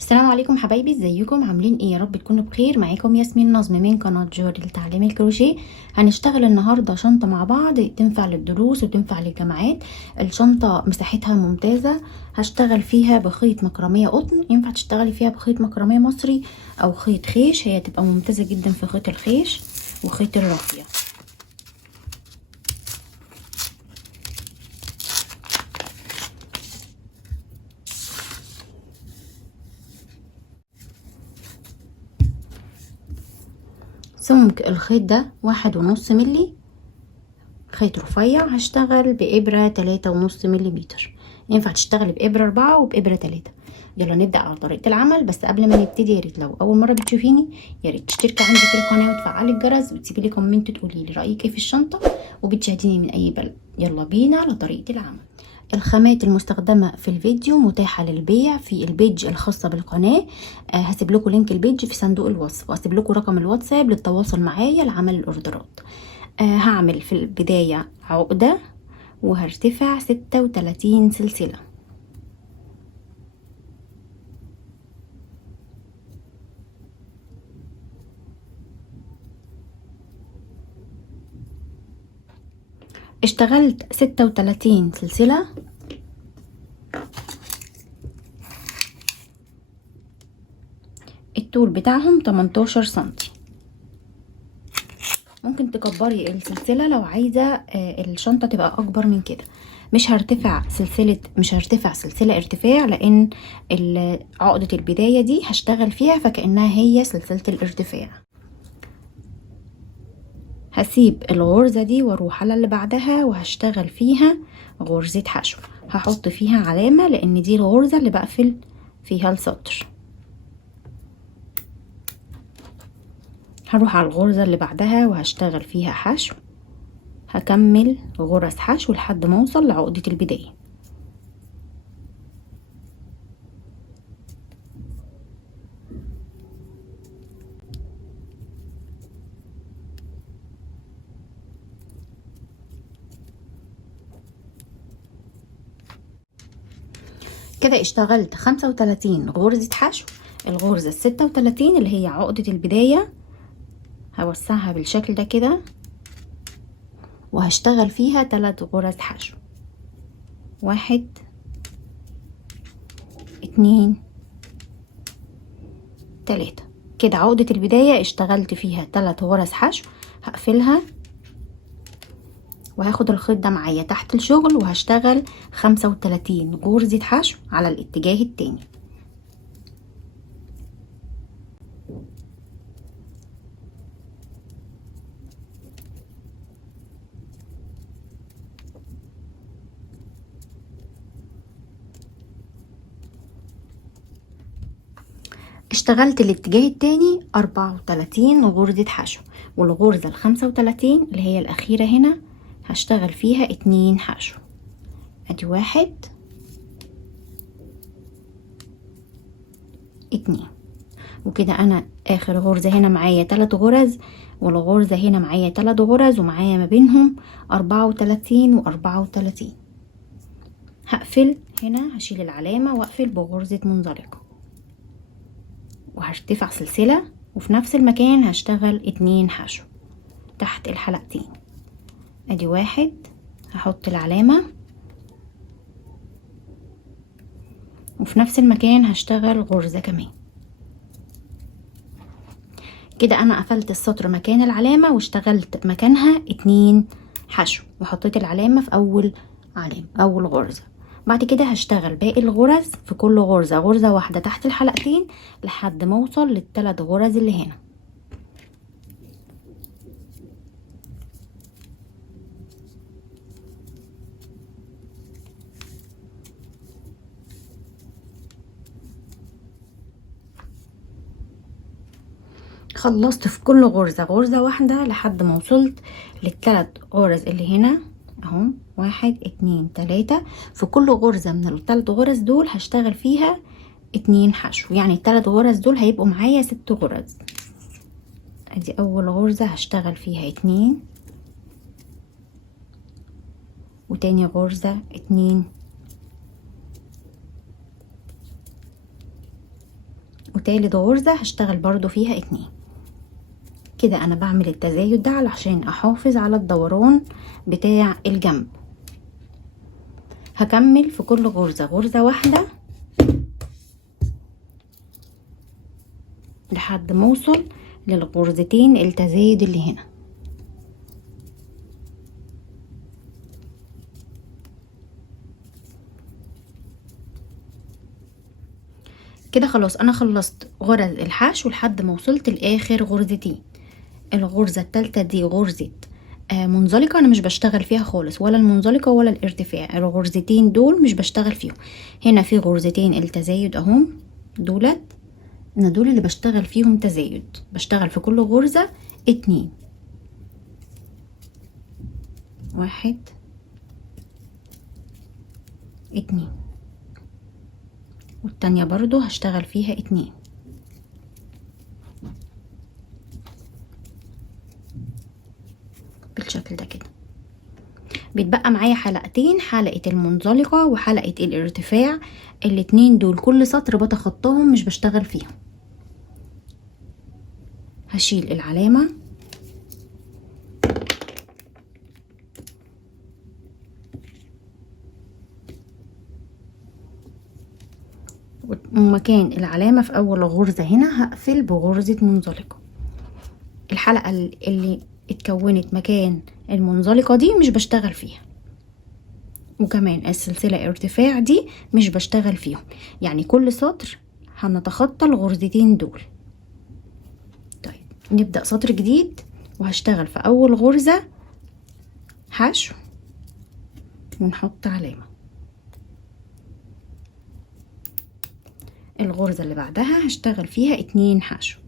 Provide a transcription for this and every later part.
السلام عليكم حبايبي، ازيكم عاملين ايه؟ يا رب تكونوا بخير. معاكم ياسمين نظم من قناه جوري لتعليم الكروشيه. هنشتغل النهارده شنطه مع بعض تنفع للدروس وتنفع للجامعات. الشنطه مساحتها ممتازه، هشتغل فيها بخيط مكرميه قطن. ينفع تشتغلي فيها بخيط مكرميه مصري او خيط خيش، هي تبقى ممتازه جدا في خيط الخيش وخيط الرافيه. سمك الخيط ده 1.5 ملي، خيط رفيع. هشتغل بإبرة 3.5 مليمتر. ينفع تشتغلي بإبرة 4 وبإبرة 3. يلا نبدأ على طريقة العمل. بس قبل ما نبتدي، ياريت لو أول مرة بتشوفيني ياريت تشتركي عندي في القناة وتفعلي الجرس وتسيبي لي كومنت تقولي لي رأيك ايه في الشنطة، وبتشاهديني من أي بلد. يلا بينا لطريقة العمل. الخامات المستخدمة في الفيديو متاحة للبيع في البيج الخاصة بالقناة. هسيب لكم لينك البيج في صندوق الوصف، وهسيب لكم رقم الواتساب للتواصل معايا لعمل الأوردرات. هعمل في البداية عقدة وهرتفع 36 سلسلة. اشتغلت 36 سلسلة. الطول بتاعهم 18 سنتي. ممكن تكبري السلسلة لو عايزة الشنطة تبقى اكبر من كده. مش هرتفع سلسلة ارتفاع، لان عقدة البداية دي هشتغل فيها فكأنها هي سلسلة الارتفاع. هسيب الغرزة دي واروح على اللي بعدها وهشتغل فيها غرزة حشو. هحط فيها علامة لان دي الغرزة اللي بقفل فيها السطر. هروح على الغرزة اللي بعدها وهشتغل فيها حشو. هكمل غرز حشو لحد ما اوصل لعقدة البداية. كده اشتغلت 35 غرزة حشو. الغرزة 36 اللي هي عقدة البداية هوسعها بالشكل ده كده، وهشتغل فيها 3 غرز حشو. 1 2 3. كده عقدة البداية اشتغلت فيها 3 غرز حشو. هقفلها وهاخد الخيط ده معايا تحت الشغل وهشتغل 35 غرزة حشو على الاتجاه التاني. اشتغلت الاتجاه التاني 34 غرزة حشو، والغرزة 35 اللي هي الأخيرة هنا هشتغل فيها 2 حشو. ادي 1 2. وكده انا اخر غرزة هنا معايا 3 غرز، والغرزة هنا معايا 3 غرز، ومعايا ما بينهم 34 و34. هقفل هنا، هشيل العلامة واقفل بغرزة منزلقة وهرتفع سلسلة، وفي نفس المكان هشتغل 2 حشو تحت الحلقتين. ادي 1. هحط العلامة وفي نفس المكان هشتغل غرزة كمان. كده انا قفلت السطر مكان العلامة واشتغلت مكانها 2 حشو، وحطيت العلامة في اول غرزة. بعد كده هشتغل باقي الغرز في كل غرزة غرزة واحدة تحت الحلقتين لحد ما اوصل لل3 غرز اللي هنا. خلصت في كل غرزة واحدة لحد ما وصلت لل3 غرز اللي هنا اهو. 1 2 3. في كل غرزة من ال3 غرز دول هشتغل فيها 2 حشو، يعني ال3 غرز دول هيبقوا معايا 6 غرز. ادي اول غرزة هشتغل فيها 2، وتاني غرزة 2، وتالت غرزة هشتغل برضو فيها 2. كده انا بعمل التزايد ده علشان احافظ على الدوران بتاع الجنب. هكمل في كل غرزة غرزة واحدة لحد ما اوصل للغرزتين التزايد اللي هنا. كده خلاص انا خلصت غرز الحشو لحد ما وصلت لاخر غرزتين. الغرزة التالتة دي غرزة منزلقة، انا مش بشتغل فيها خالص، ولا المنزلقة ولا الارتفاع. الغرزتين دول مش بشتغل فيهم. هنا في غرزتين التزايد اهم، دولت انا دول اللي بشتغل فيهم تزايد. بشتغل في كل غرزة 2. 1 2، والتانية برضو هشتغل فيها 2. بالشكل ده كده. بيتبقى معايا حلقتين، حلقة المنزلقة وحلقة الارتفاع. الاتنين دول كل سطر بتخطاهم مش بشتغل فيهم. هشيل العلامة ومكان العلامة في اول غرزة هنا هقفل بغرزة منزلقة. الحلقة اللي اتكونت مكان المنزلقة دي مش بشتغل فيها، وكمان السلسلة ارتفاع دي مش بشتغل فيهم. يعني كل سطر هنتخطى الغرزتين دول. طيب نبدأ سطر جديد، وهشتغل في اول غرزة حشو ونحط علامة. الغرزة اللي بعدها هشتغل فيها 2 حشو.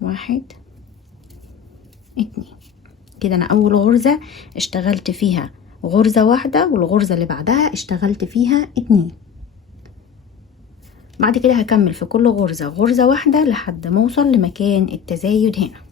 1 2. كده انا اول غرزة اشتغلت فيها غرزة واحدة، والغرزة اللي بعدها اشتغلت فيها 2. بعد كده هكمل في كل غرزة غرزة واحدة لحد ما اوصل لمكان التزايد هنا.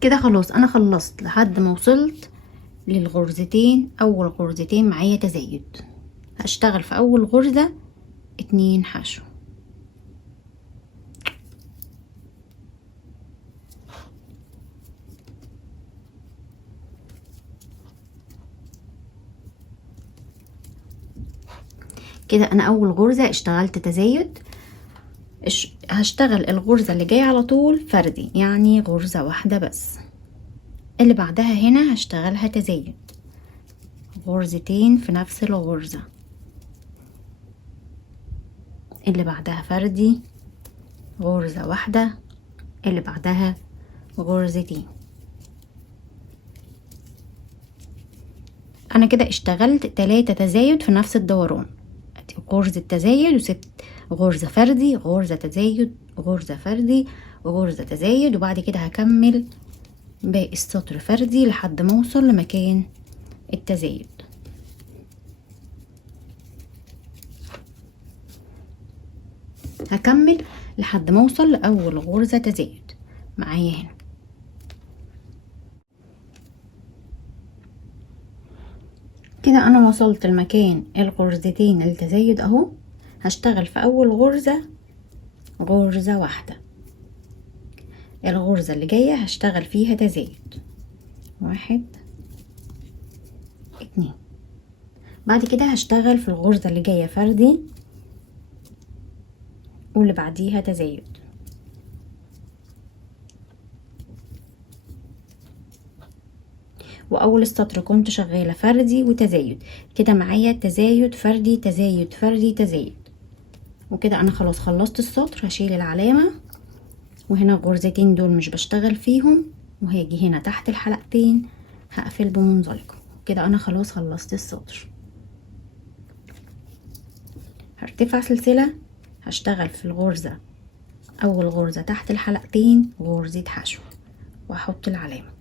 كده خلاص انا خلصت لحد ما وصلت للغرزتين. اول غرزتين معايا تزايد، هشتغل في اول غرزة 2 حشو. كده انا اول غرزة اشتغلت تزايد. هشتغل الغرزة اللي جاية على طول فردي، يعني غرزة واحدة بس. اللي بعدها هنا هشتغلها تزايد، غرزتين في نفس الغرزة. اللي بعدها فردي، غرزة واحدة. اللي بعدها غرزتين. انا كده اشتغلت 3 تزايد في نفس الدوران. غرزة تزايد وسبت غرزة فردي، غرزة تزايد، غرزة فردي، غرزة تزايد، وبعد كده هكمل باقي السطر فردي لحد ما اوصل لمكان التزايد. هكمل لحد ما اوصل لاول غرزة تزايد معايا هنا. كده انا وصلت لمكان الغرزتين التزايد اهو. هشتغل في اول غرزة غرزة واحدة. الغرزة اللي جاية هشتغل فيها تزايد. 1 2. بعد كده هشتغل في الغرزة اللي جاية فردي، واللي بعديها تزايد. واول السطر كنت شغالة فردي وتزايد. كده معايا تزايد فردي تزايد فردي تزايد. وكده انا خلاص خلصت السطر. هشيل العلامة، وهنا الغرزتين دول مش بشتغل فيهم، وهاجي هنا تحت الحلقتين هقفل بمنزلقة. كده انا خلاص خلصت السطر. هرتفع سلسلة، هشتغل في الغرزة اول غرزة تحت الحلقتين غرزة حشو، واحط العلامة.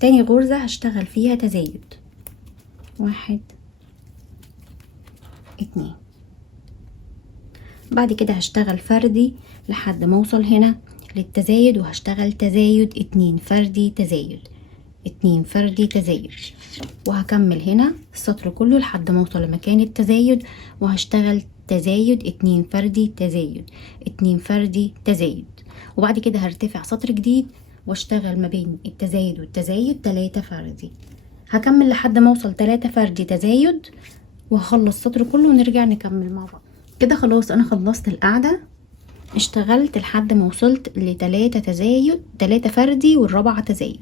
تاني غرزة هشتغل فيها تزايد. 1 2. بعد كده هشتغل فردي لحد ما اوصل هنا للتزايد، وهشتغل تزايد 2 فردي تزايد 2 فردي تزايد، وهكمل هنا السطر كله لحد ما اوصل لمكان التزايد، وهشتغل تزايد 2 فردي تزايد 2 فردي تزايد. وبعد كده هرتفع سطر جديد واشتغل ما بين التزايد والتزايد 3 فردي. هكمل لحد ما اوصل 3 فردي تزايد وهخلص السطر كله ونرجع نكمل مع بعض. كده خلاص انا خلصت القاعدة، اشتغلت لحد ما وصلت ل3 تزايد 3 فردي والرابعة تزايد.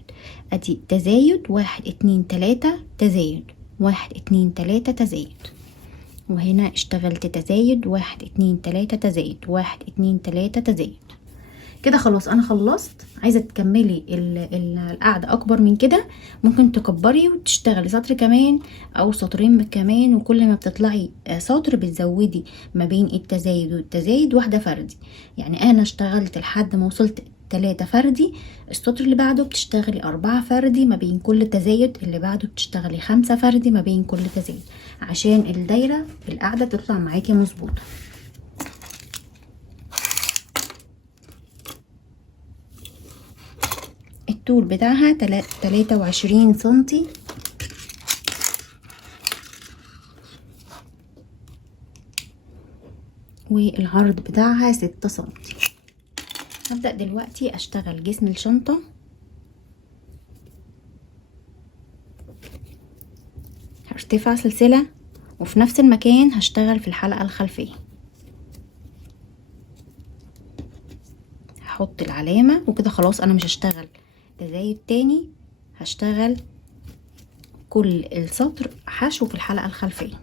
ادي تزايد 1 2 3 تزايد 1 2 3 تزايد، وهنا اشتغلت تزايد 1 2 3 تزايد 1 2 3 تزايد. كده خلاص انا خلصت. عايزه تكملي القاعده اكبر من كده ممكن تكبري وتشتغلي سطر كمان او سطرين كمان، وكل ما بتطلعي سطر بتزودي ما بين التزايد والتزايد 1 فردي. يعني انا اشتغلت لحد ما وصلت 3 فردي، السطر اللي بعده بتشتغلي 4 فردي ما بين كل تزايد، اللي بعده بتشتغلي 5 فردي ما بين كل تزايد، عشان الدايره القاعده تطلع معاكي مظبوطه. الطول بتاعها 23 سنتي، والعرض بتاعها 6 سنتي. هبدأ دلوقتي اشتغل جسم الشنطة. هرتفع سلسلة وفي نفس المكان هشتغل في الحلقة الخلفية، هحط العلامة وكده خلاص انا مش هشتغل تزايد تاني، هشتغل كل السطر حشو في الحلقة الخلفية.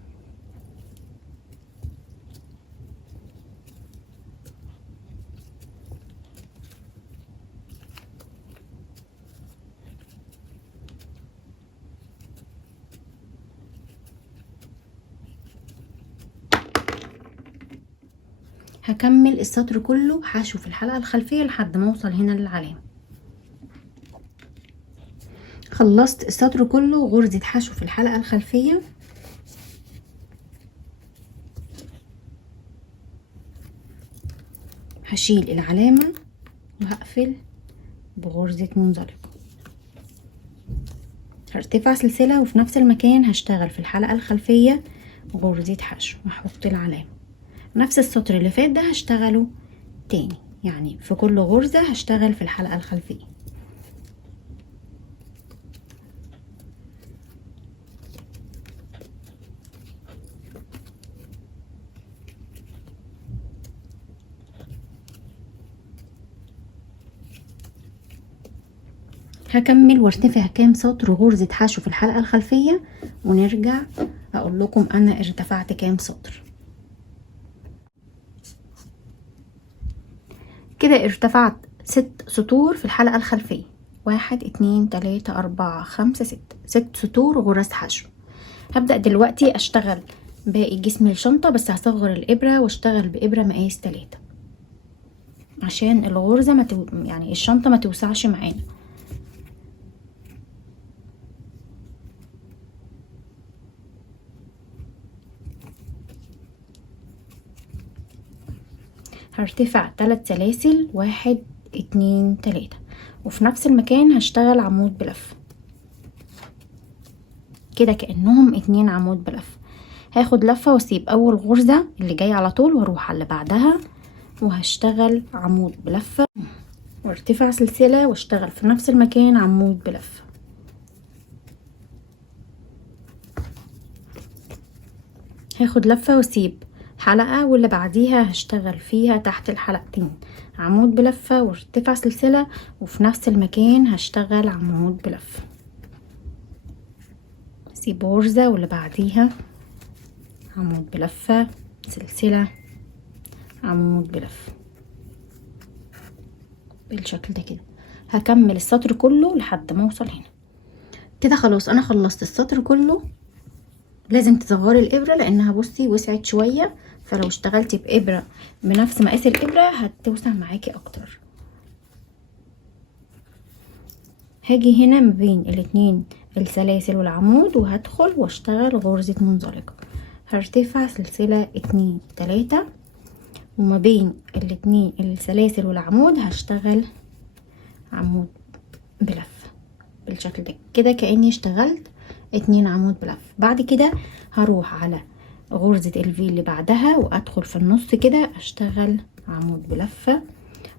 هكمل السطر كله حشو في الحلقة الخلفية لحد ما اوصل هنا للعلامة. خلصت السطر كله غرزة حشو في الحلقة الخلفية. هشيل العلامة وهقفل بغرزة منزلقة. هرتفع سلسلة وفي نفس المكان هشتغل في الحلقة الخلفية غرزة حشو وهحط العلامة. نفس السطر اللي فات ده هشتغله تاني، يعني في كل غرزة هشتغل في الحلقة الخلفية. هكمل وارتفع كام سطر غرزة حشو في الحلقة الخلفية ونرجع اقول لكم انا ارتفعت كام سطر. كده ارتفعت 6 سطور في الحلقة الخلفية، 1 2 3 4 5 6 سطور غرز حشو. هبدأ دلوقتي اشتغل باقي جسم الشنطة، بس هصغر الابرة واشتغل بابرة مقاس 3 عشان الغرزة يعني الشنطة ما توسعش معانا. هرتفع 3 سلاسل 1 2 3 وفي نفس المكان هشتغل عمود بلف كده كأنهم 2 عمود بلف. هاخد لفة واسيب اول غرزة اللي جاية على طول واروح على اللي بعدها وهشتغل عمود بلفة وارتفع سلسلة واشتغل في نفس المكان عمود بلفة. هاخد لفة واسيب حلقة واللي بعديها هشتغل فيها تحت الحلقتين عمود بلفة وارتفع سلسلة وفي نفس المكان هشتغل عمود بلفة. اسيب غرزة واللي بعديها عمود بلفة سلسلة عمود بلفة بالشكل ده كده. هكمل السطر كله لحد ما اوصل هنا. كده خلاص انا خلصت السطر كله. لازم تصغري الابره لانها بصي وسعت شويه، فلو اشتغلتي بابره بنفس مقاس الابره هتوسع معاكي اكتر. هاجي هنا ما بين الاتنين السلاسل والعمود وهدخل واشتغل غرزة منزلقة. هرتفع سلسلة 2 3 وما بين الاتنين السلاسل والعمود هشتغل عمود بلف بالشكل ده كده، كأني اشتغلت 2 عمود بلف. بعد كده هروح على غرزة الفي اللي بعدها وادخل في النص كده اشتغل عمود بلفة،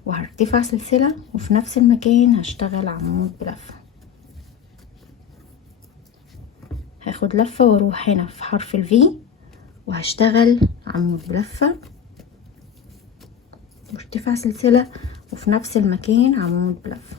وهرتفع سلسلة وفي نفس المكان هشتغل عمود بلفة. هاخد لفة واروح هنا في حرف الفي وهشتغل عمود بلفة وارتفاع سلسلة وفي نفس المكان عمود بلفة.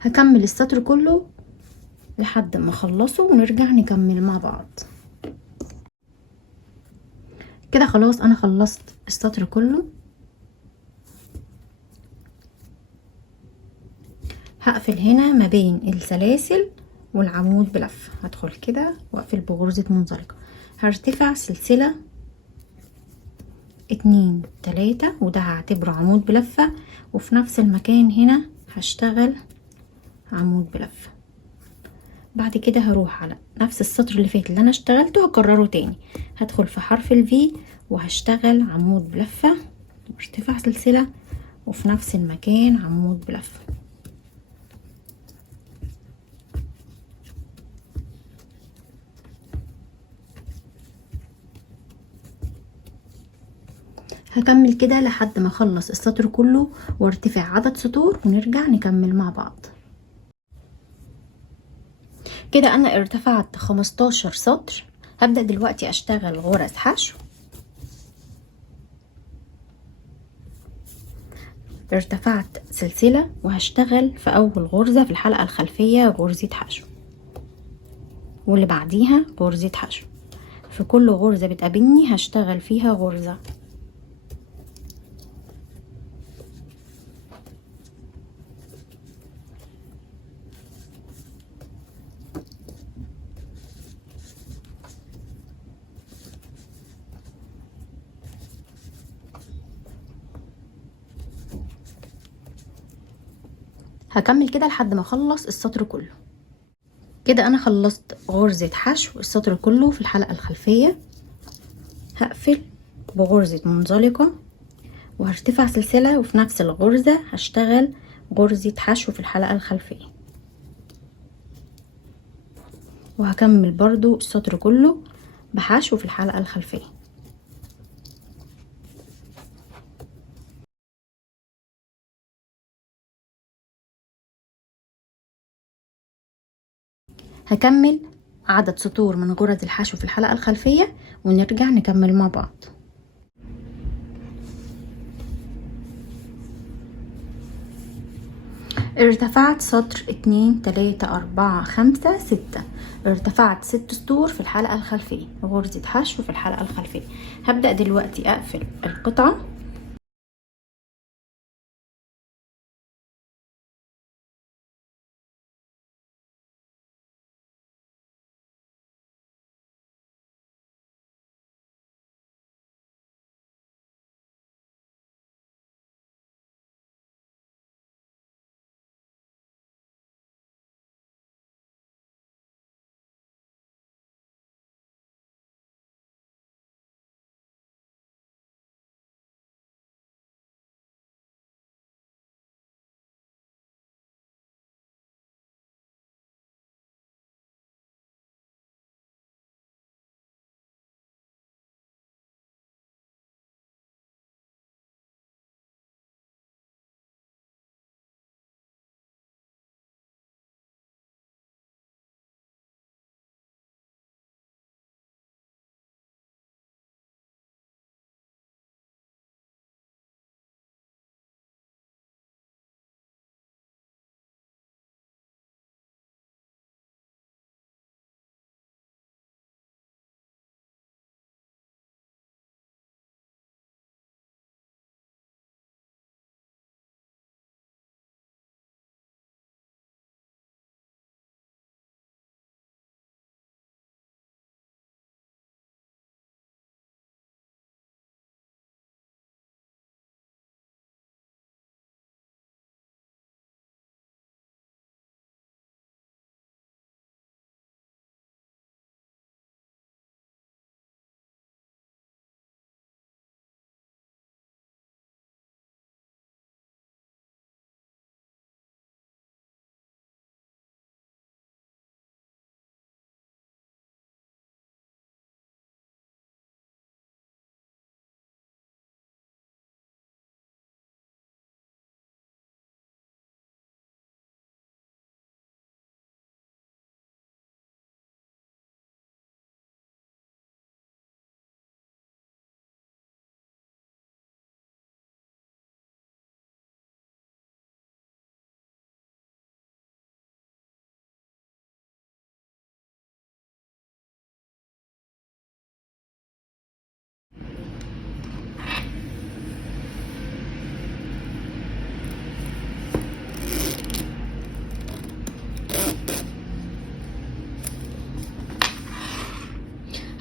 هكمل السطر كله لحد ما اخلصه ونرجع نكمل مع بعض. كده خلاص انا خلصت السطر كله. هقفل هنا ما بين السلاسل والعمود بلفة، هدخل كده واقفل بغرزة منزلقة، هرتفع سلسلة 2 3 وده هعتبره عمود بلفة، وفي نفس المكان هنا هشتغل عمود بلفة. بعد كده هروح على نفس السطر اللي فات اللي انا اشتغلته هكرره تاني، هدخل في حرف الفي وهشتغل عمود بلفة وارتفاع سلسلة وفي نفس المكان عمود بلفة. هكمل كده لحد ما اخلص السطر كله وارتفع عدد سطور ونرجع نكمل مع بعض. كده انا ارتفعت 15 سطر. هبدأ دلوقتي اشتغل غرز حشو. ارتفعت سلسلة وهشتغل في اول غرزة في الحلقة الخلفية غرزة حشو، واللي بعديها غرزة حشو. في كل غرزة بتقابلني هشتغل فيها غرزة. هكمل كده لحد ما اخلص السطر كله. كده انا خلصت غرزة حشو السطر كله في الحلقة الخلفية. هقفل بغرزة منزلقة وهرتفع سلسلة وفي نفس الغرزة هشتغل غرزة حشو في الحلقة الخلفية، وهكمل برضو السطر كله بحشو في الحلقة الخلفية. هكمل عدد سطور من غرز الحشو في الحلقة الخلفية ونرجع نكمل مع بعض. ارتفعت سطر 2 3 4 5 6، ارتفعت 6 سطور في الحلقة الخلفية غرزة حشو في الحلقة الخلفية. هبدأ دلوقتي اقفل القطعة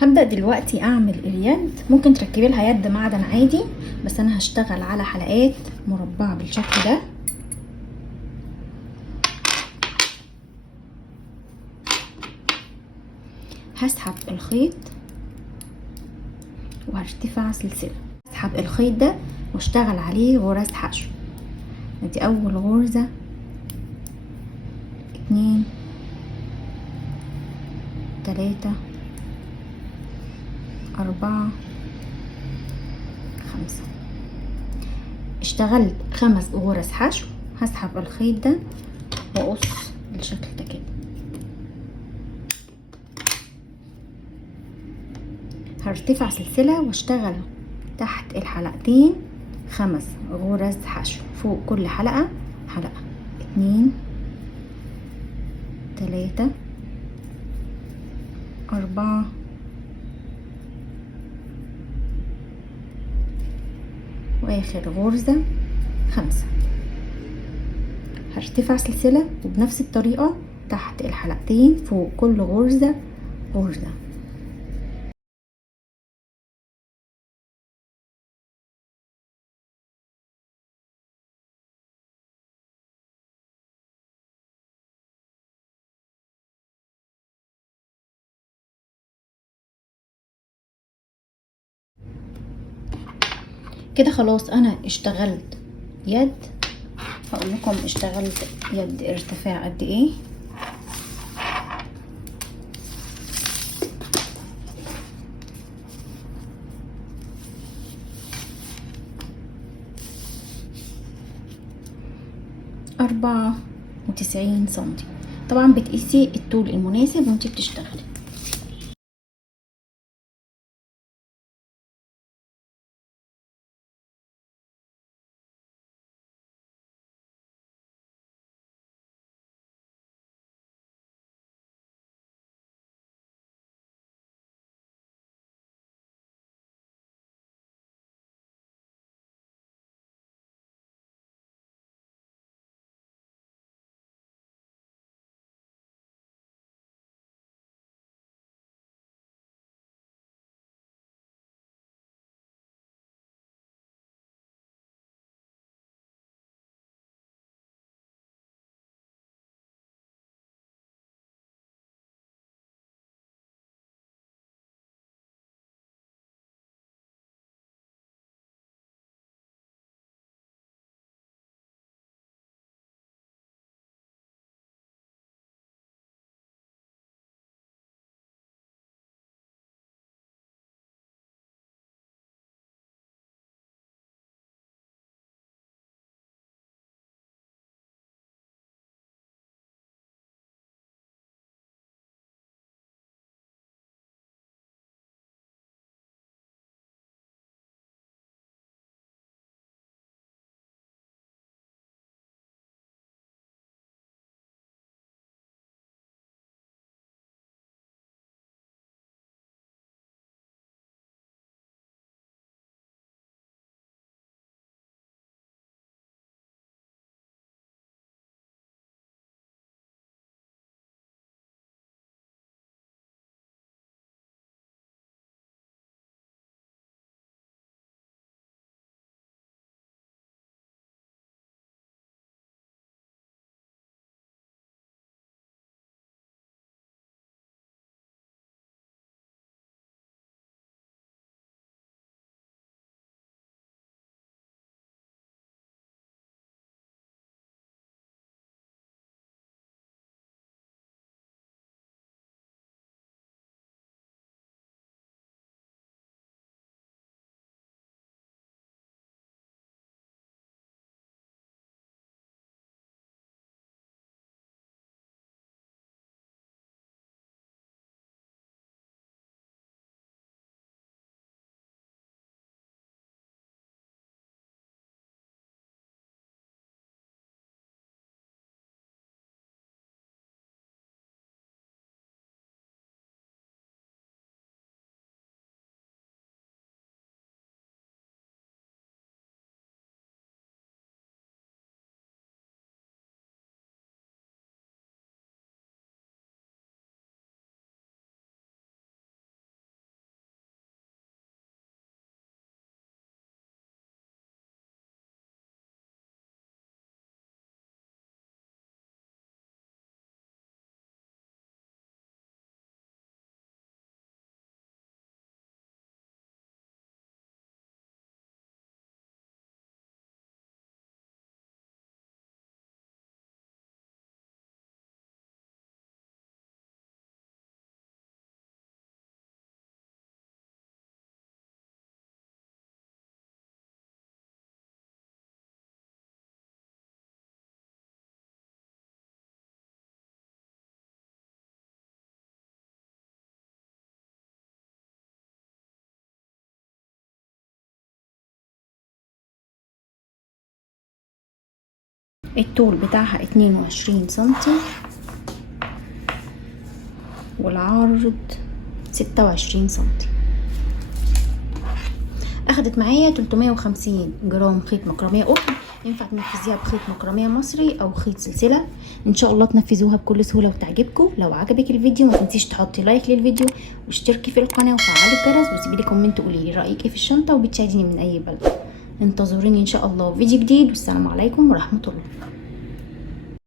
هبدأ دلوقتي اعمل اليد. ممكن تركبي لها يد معدن عادي، بس انا هشتغل على حلقات مربعة بالشكل ده. هسحب الخيط وهرتفع سلسلة. هسحب الخيط ده واشتغل عليه غرز حشو. ادي اول غرزة، 2 3 4 5. اشتغلت 5 غرز حشو. هسحب الخيط ده واقص بالشكل ده كده. هرتفع سلسلة واشتغل تحت الحلقتين 5 غرز حشو. فوق كل حلقة حلقة، 2 3 4 واخر غرزة 5. هرتفع سلسلة وبنفس الطريقة تحت الحلقتين فوق كل غرزة غرزة. كده خلاص انا اشتغلت يد. هقول لكم اشتغلت يد ارتفاع قد ايه. أربعة وتسعين سنتي. طبعا بتقيسي الطول المناسب وانتي بتشتغلي. الطول بتاعها 22 سنتي والعرض 26 سنتي. اخدت معايا 350 جرام خيط مكرمية قطن. ينفع تنفذيها بخيط مكرمية مصري او خيط سلسلة، ان شاء الله تنفذوها بكل سهولة وتعجبكم. لو عجبك الفيديو ما تنسيش تحطي لايك للفيديو واشتركي في القناة وفعلي الجرس وسيبي لي كومنت قولي لي رايك ايه في الشنطة وبتساعديني من اي بلد. انتظروني ان شاء الله في فيديو جديد، والسلام عليكم ورحمة الله.